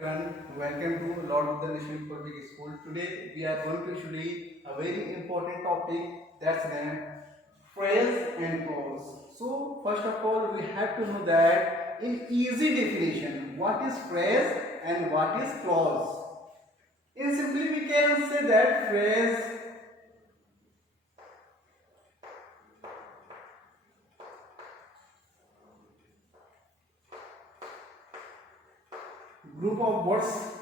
Welcome to Lord of the National Public School. Today we are going to study a very important topic, that's named phrase and clause. So first of all we have to know that in easy definition what is phrase and what is clause. In simply we can say that phrase group of words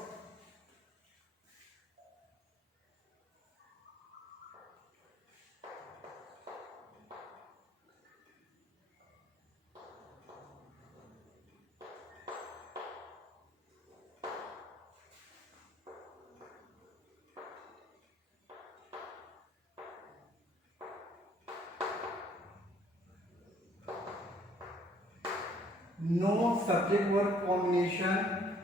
no subject verb combination,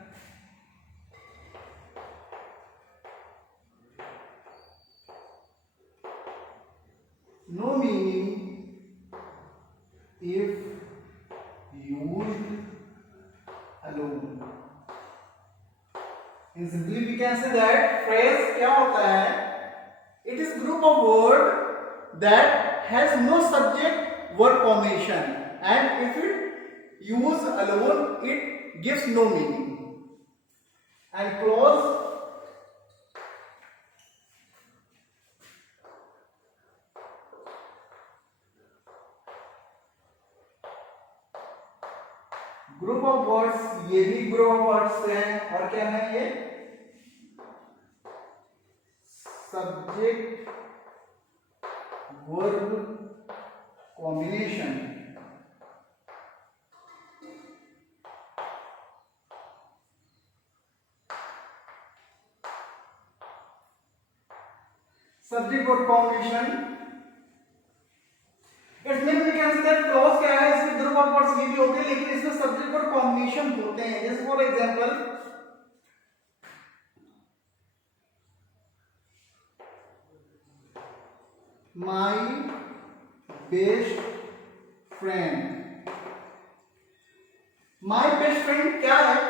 no meaning if used alone. In simply we can say that phrase क्या होता है? It is group of word that has no subject verb combination, and if it used alone it gives no meaning. And clause group of words, ये भी group of words हैं और क्या है ये subject verb combination. Subject verb combination इसमें भी क्या है क्लॉज क्या है, इसमें ग्रुप ऑफ वर्ड्स भी होते हैं लेकिन इसमें सब्जेक्ट वर्ब कॉम्बिनेशन होते हैं. जैसे for example my best friend. My best friend क्या है,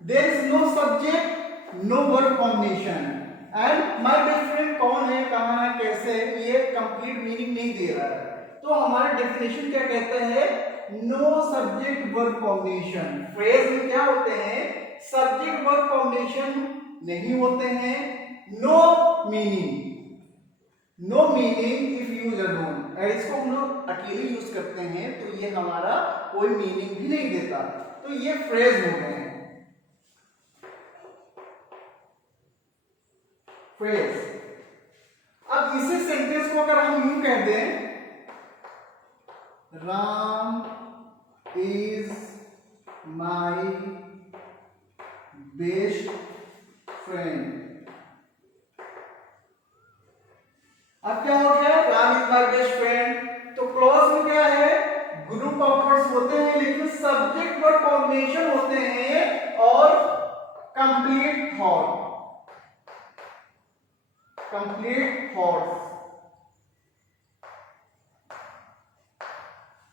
there is no subject no verb combination, and my best friend कौन है, कहां है, कैसे है, ये कंप्लीट मीनिंग नहीं दे रहा है. तो हमारा डेफिनेशन क्या कहता है, no subject verb combination. Phrase में क्या होते हैं, सब्जेक्ट वर्ब कॉम्बिनेशन नहीं होते हैं, no meaning if use alone. इसको हम लोग अकेले यूज करते हैं तो ये हमारा कोई मीनिंग भी नहीं देता. तो ये फ्रेज होते हैं फ्रेज. अब इसी सेंटेंस को अगर हम यूं कह दें, Ram is my best friend. अब क्या हो गया, Ram is my best friend. तो क्लॉज में क्या है, ग्रुप ऑफ वर्ड्स होते हैं लेकिन सब्जेक्ट वर्ब कॉम्बिनेशन होते हैं और कंप्लीट थॉट्स.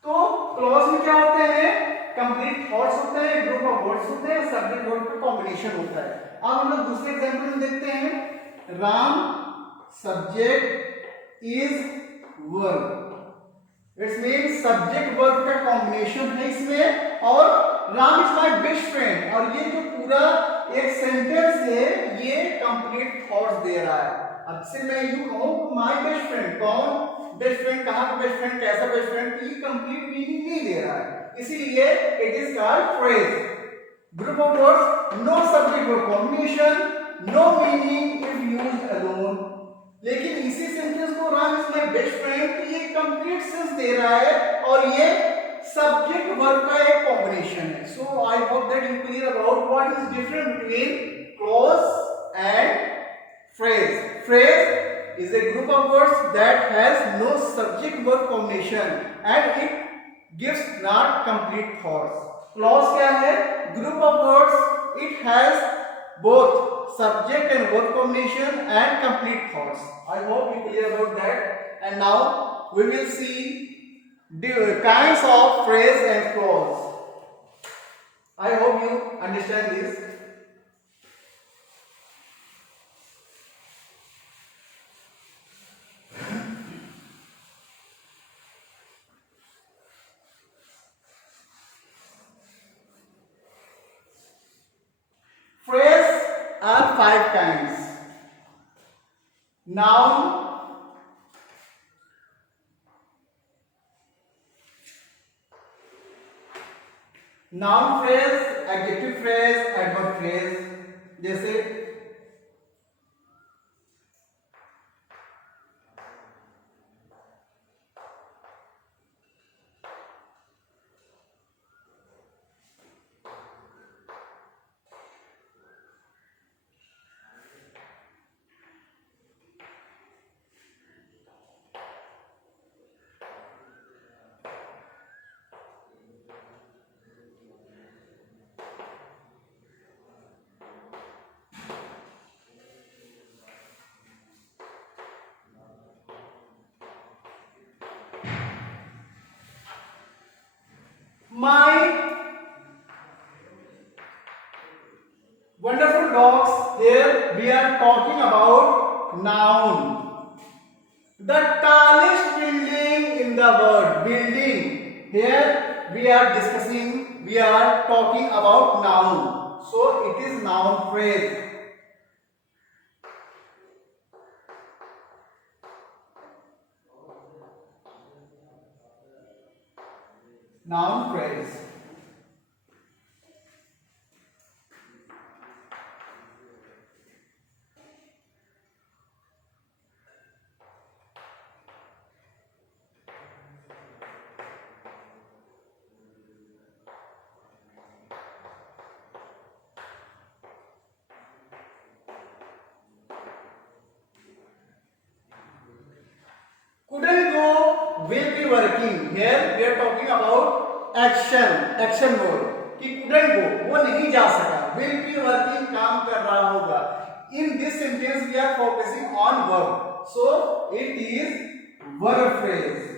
तो क्लॉज में क्या होते हैं, कंप्लीट थॉट्स होते हैं, ग्रुप ऑफ वर्ड्स होते हैं, सब्जेक्ट वर्ब का कॉम्बिनेशन होता है. अब हम लोग दूसरे एग्जांपल में देखते हैं. Ram subject is verb, it's mean subject verb का कॉम्बिनेशन है इसमें, और Ram is my best friend, और ये जो पूरा एक सेंटेंस है ये कंप्लीट थॉट्स दे रहा है. अब से मैं यूं कहूं माय बेस्ट फ्रेंड, कौन बेस्ट फ्रेंड, कहां का बेस्ट फ्रेंड, कैसा बेस्ट फ्रेंड, तो ये कंप्लीट मीनिंग नहीं दे रहा है, इसीलिए it is called phrase. Group of words, no subject verb combination, no meaning if used alone. लेकिन इसी सेंटेंस को Ram is my best friend, तो ये कंप्लीट सेंस दे रहा है और ये सब्जेक्ट वर्ब का एक कॉम्बिनेशन है. So I hope that you clear about what is difference between clause and phrase. Phrase is a group of words that has no subject verb combination and it gives not complete thoughts. Clause क्या है, group of words, it has both subject and verb combination and complete thoughts. I hope you clear about that. And now we will see the kinds of phrase and clause. I hope you understand this. 5 kinds. Noun, noun phrase, adjective phrase, adverb phrase. जैसे my wonderful dogs. Here we are talking about noun. The tallest building in the world. Building. Here we are discussing, we are talking about noun. So it is noun phrase. Noun phrase. Couldn't go, will be working. Here we are talking about action. Action word. कि couldn't go, वो नहीं जा सका. Will be working, काम कर रहा होगा. In this sentence we are focusing on verb. So it is verb phrase.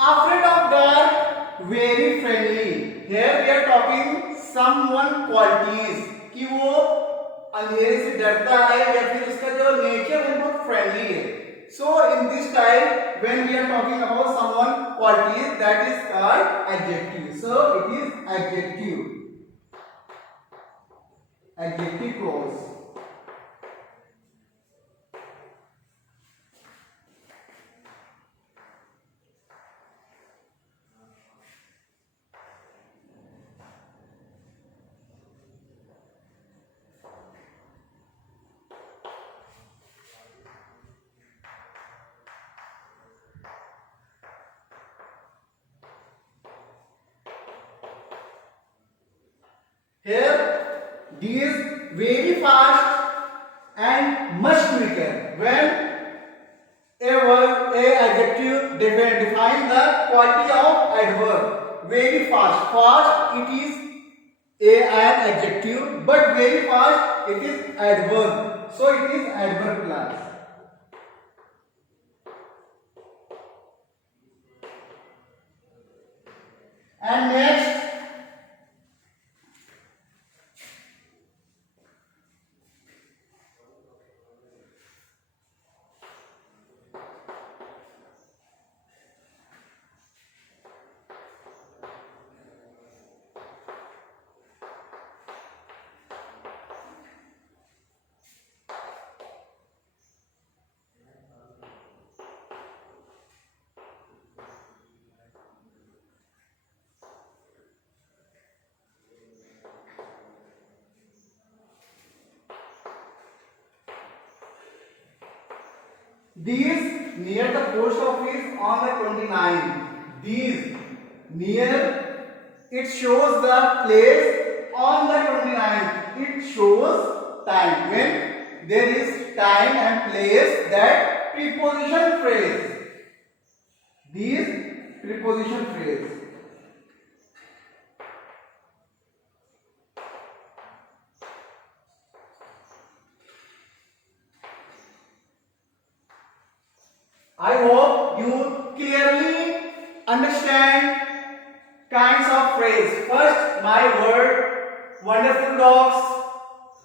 Afraid of dark, very friendly. Here we are talking someone qualities कि वो अंधेरे से डरता है या फिर उसका जो नेचर है बहुत फ्रेंडली है. So in this time when we are talking about someone qualities, that is called adjective. So it is adjective. Adjective clause. Here D is very fast and much quicker. When a word, a adjective define the quality of adverb. Very fast. Fast it is an adjective, but very fast it is adverb. So it is adverb class. And next, these near the post office on the 29th. These near, it shows the place on the 29th. It shows time. When there is time and place, that preposition phrase. These preposition phrase. I hope you clearly understand kinds of phrase. First, my word, wonderful dogs.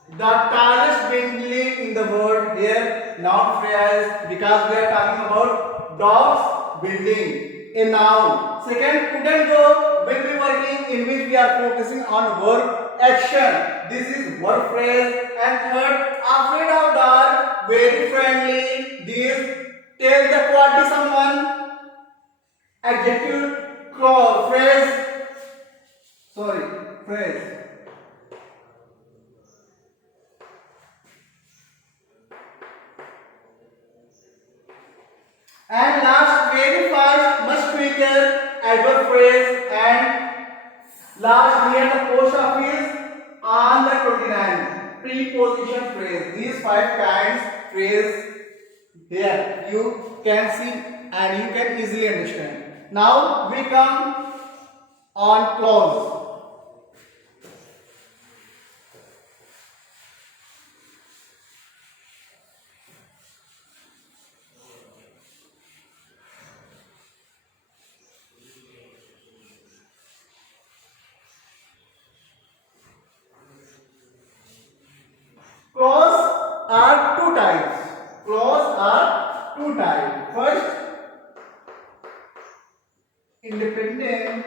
The tallest building in the world here, noun phrase, because we are talking about dogs building. A noun. Second, couldn't go, will be working, in which we are focusing on verb action. This is verb phrase. And third, afraid of dark, very friendly. This tell the quality someone. Adjective phrase. Sorry, phrase. And last, very fast, much quicker, adverb phrase. And last, near the post office, on the 29, preposition phrase. These 5 kinds phrase here you can see and you can easily understand. Now we come on clause. Clause are 2 types. Clause are 2 types. First, independent,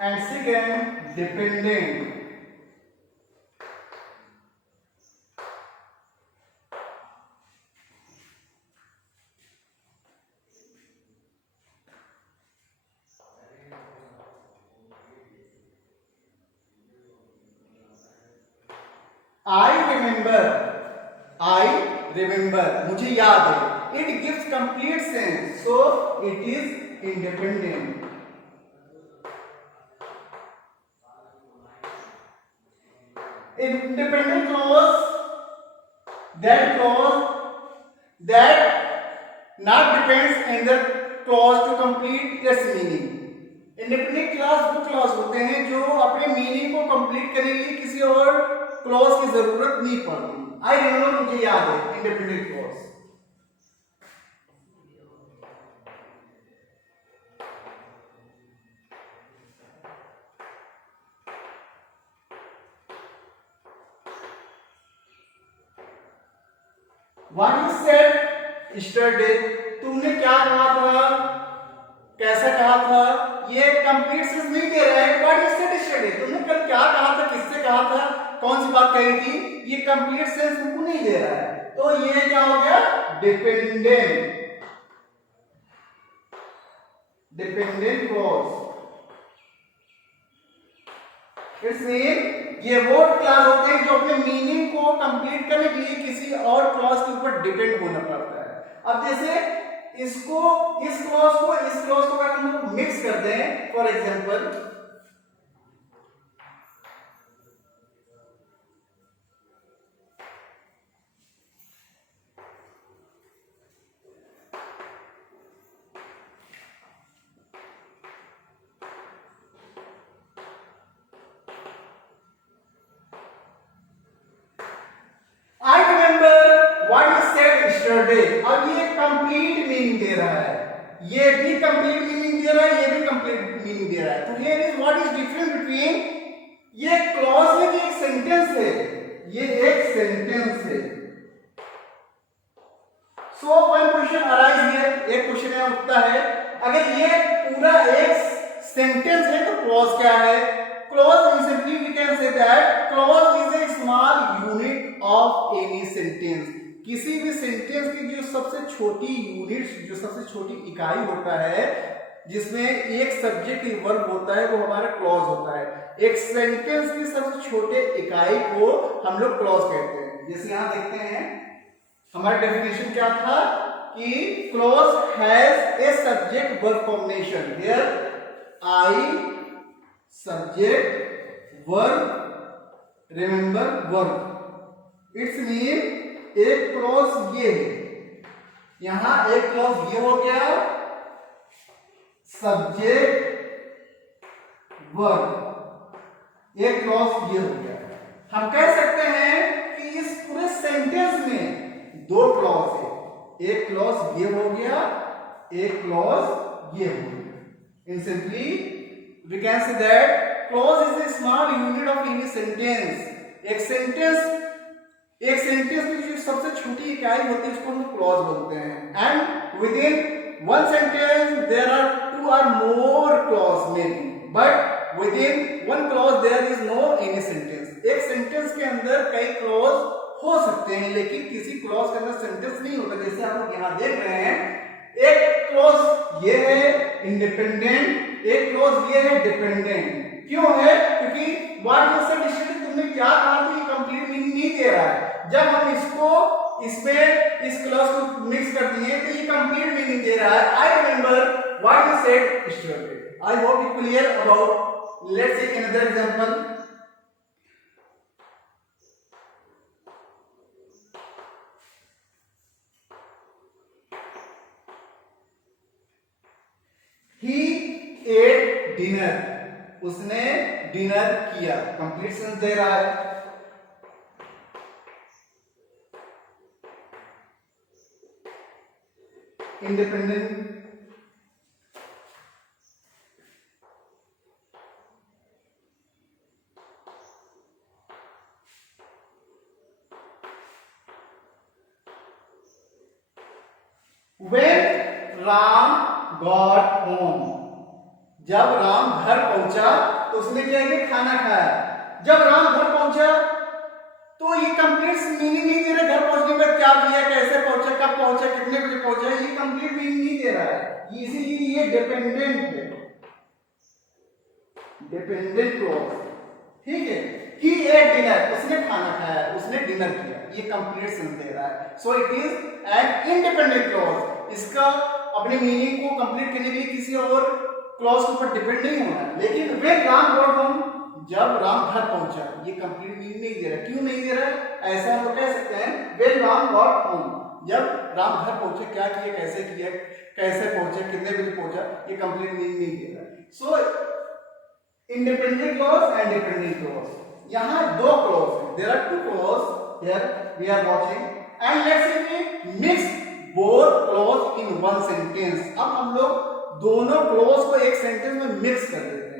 and second, dependent. I remember, मुझे याद है. It gives complete sense, so it is independent. Independent clause, that not depends on the clause to complete its meaning. Independent clause वो क्लॉज होते हैं जो अपने मीनिंग को कंप्लीट करने के लिए किसी और क्लॉज की जरूरत नहीं पड़ती. आई रिमेंबर, मुझे याद है, independent clause. What you said yesterday, तुमने क्या कहा था, कैसा कहा था, ये कंप्लीट सेंस नहीं दे रहा है. व्हाट यू सेड यस्टरडे, तुमने कल क्या कहा था, किससे कहा था, कौन सी बात कही थी, ये कंप्लीट सेंस हमको नहीं दे रहा है. तो ये क्या हो गया, dependent. Dependent clause. It's mean ये वो क्लॉज होते हैं जो अपने मीनिंग को कंप्लीट करने के लिए किसी और क्लॉज के ऊपर डिपेंड होना पड़ता है. अब जैसे इस क्लॉज को अगर हम लोग मिक्स करते हैं, for example, I remember what you said yesterday. अब ये कंप्लीट मीनिंग दे रहा है, ये भी कंप्लीट मीनिंग दे रहा है, ये भी कंप्लीट मीनिंग दे रहा है. तो here is what is difference between, ये क्लॉज है कि एक सेंटेंस है, ये एक सेंटेंस है. So one question arise here, एक क्वेश्चन यहां उठता है, अगर ये पूरा एक सेंटेंस है तो क्लॉज क्या है. Clause, simply we can say that clause is a small unit of any sentence. किसी भी सेंटेंस की जो सबसे छोटी यूनिट, जो सबसे छोटी इकाई होता है, जिसमें एक सब्जेक्ट वर्ब होता है, वो हमारा क्लॉज होता है. एक सेंटेंस की सबसे छोटे इकाई को हम लोग क्लॉज कहते हैं. जैसे यहां देखते हैं, हमारा डेफिनेशन क्या था कि clause has a subject verb combination. Here I subject verb, remember verb. It's mean एक क्लॉज ये है, यहां एक क्लॉज ये हो गया, सब्जेक्ट वर्ब, एक क्लॉज ये हो गया. हम कह सकते हैं कि इस पूरे सेंटेंस में दो क्लॉज है, एक क्लॉज ये हो गया, एक क्लॉज ये हो गया। In simply we can say that clause is a small unit of any sentence. एक सेंटेंस की जो सबसे छोटी इकाई होती है उसको हम क्लॉज बोलते हैं। And within one sentence there are two or more clause may be, but within one clause there is no any sentence. एक सेंटेंस के अंदर कई क्लॉज हो सकते हैं लेकिन किसी क्लॉज के अंदर सेंटेंस नहीं होता। जैसे आप लोग यहां देख रहे हैं, एक क्लॉज ये है इंडिपेंडेंट, एक क्लॉज ये है डिपेंडेंट। क्यों है? क्योंकि व्हाट यू सेड स्टूडेंट, तुमने क्या कहा था, ये कंप्लीट मीनिंग नहीं दे रहा है। जब हम इसको इसमें इस क्लॉज को मिक्स कर दिए तो ये कंप्लीट मीनिंग दे रहा है। I remember what you said student. I hope you clear about. Let's take another example. He ate dinner, उसने डिनर किया। कंप्लीट सेंस दे रहा है। Independent When Ram got home, जब राम घर पहुंचा तो उसने क्या किया, खाना खाया। जब राम घर पहुंचा तो ये कंप्लीट मीनिंग नहीं दे रहा घर पहुंचने पर क्या किया, कैसे पहुंचा, कब पहुंचा, कितने बजे पहुंचा, ये कंप्लीट मीनिंग नहीं दे रहा है। इसीलिए ये डिपेंडेंट है, डिपेंडेंट क्लॉज। ठीक है। ही एट डिनर, उसने खाना खाया, उसने डिनर किया, ये कंप्लीट सेंस दे रहा है। So it is an independent clause. इसका अपने मीनिंग को कंप्लीट करने के लिए किसी और क्लॉज के ऊपर डिपेंड नहीं होना। लेकिन व्हेन राम गॉट होम, जब राम घर पहुंचा, ये कंप्लीट मीनिंग नहीं दे रहा। क्यों नहीं दे रहा है? ऐसा हम लोग कह सकते हैं व्हेन राम गॉट होम, जब राम घर पहुंचे, क्या किया, कैसे किया, कैसे पहुंचे, कितने बजे पहुंचा, ये कंप्लीट मीनिंग नहीं दे रहा। So independent clause and dependent clause, यहां दो क्लॉज है। There are two clause here we are watching and let's say we mix both clause in one sentence. अब हम लोग दोनों क्लॉज को एक सेंटेंस में मिक्स कर देते हैं।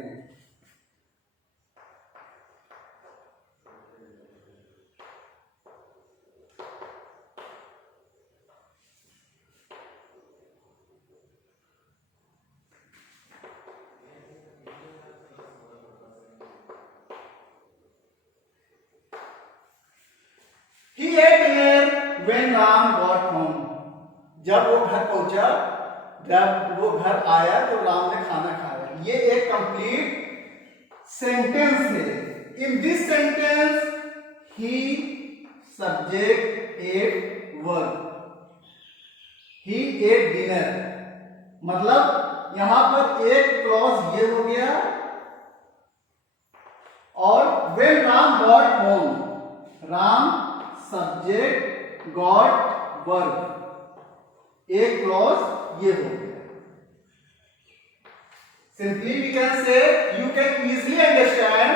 He ate dinner when Ram got home. जब वो घर पहुंचा, जब वो घर आया तो राम ने खाना खाया। ये एक कंप्लीट सेंटेंस है। In this sentence he subject at verb, he at dinner, मतलब यहां पर एक क्लॉज ये हो गया और when Ram got home, Ram subject got verb, एक क्लॉज ये हो गया। Simply we can say, you can easily understand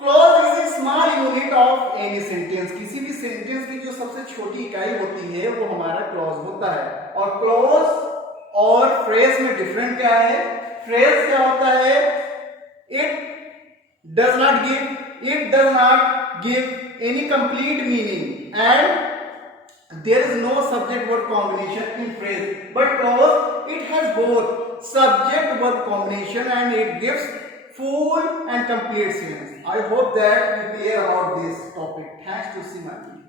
clause is a small unit of any sentence. किसी भी सेंटेंस की जो सबसे छोटी इकाई होती है वो हमारा क्लॉज होता है। और क्लॉज और फ्रेज में डिफरेंट क्या है? फ्रेज क्या होता है? It does not give any complete meaning and there is no subject verb combination in phrase, but clause it has both subject verb combination and it gives full and complete sense. I hope that you clear about this topic. Thanks to see my video.